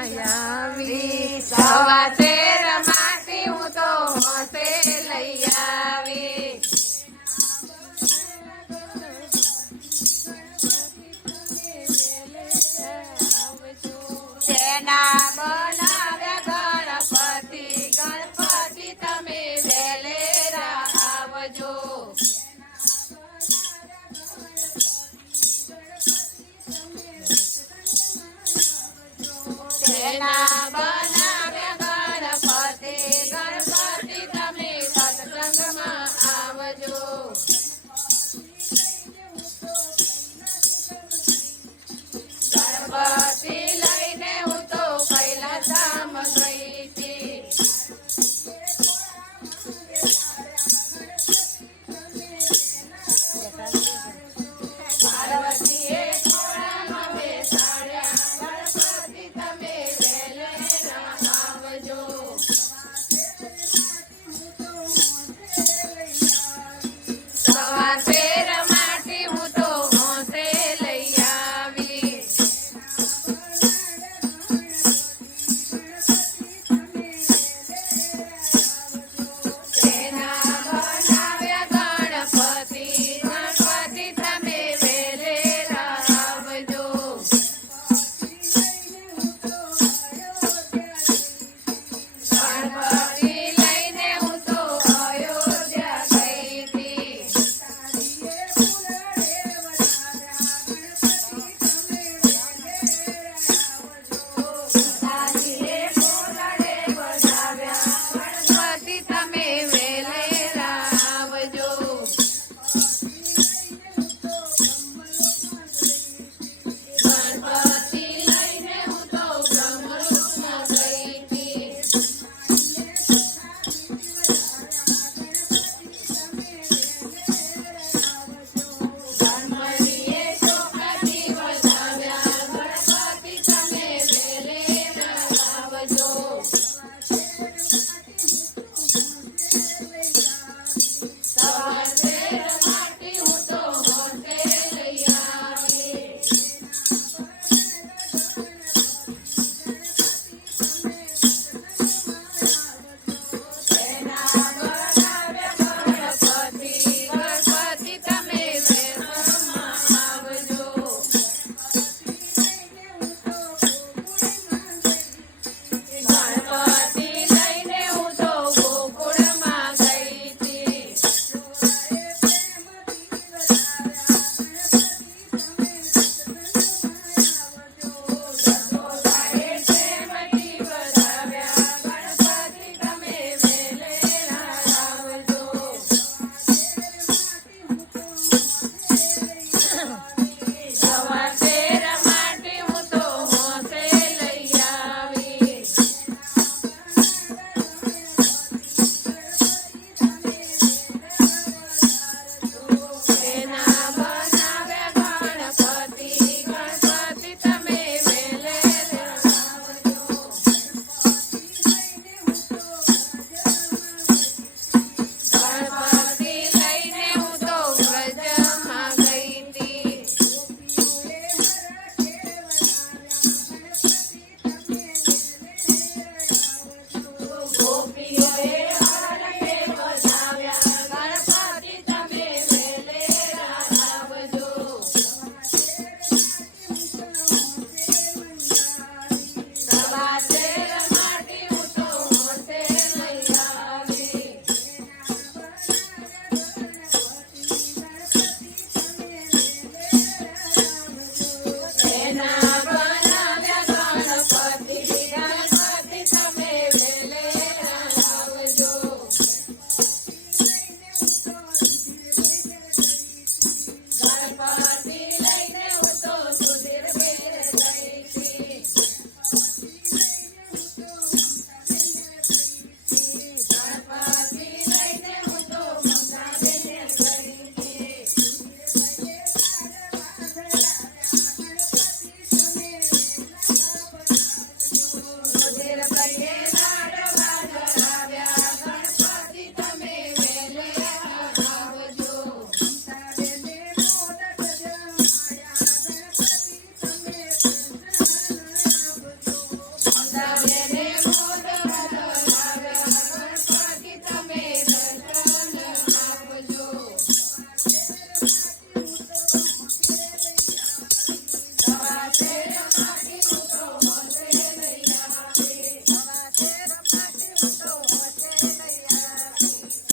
આવી સવા તેના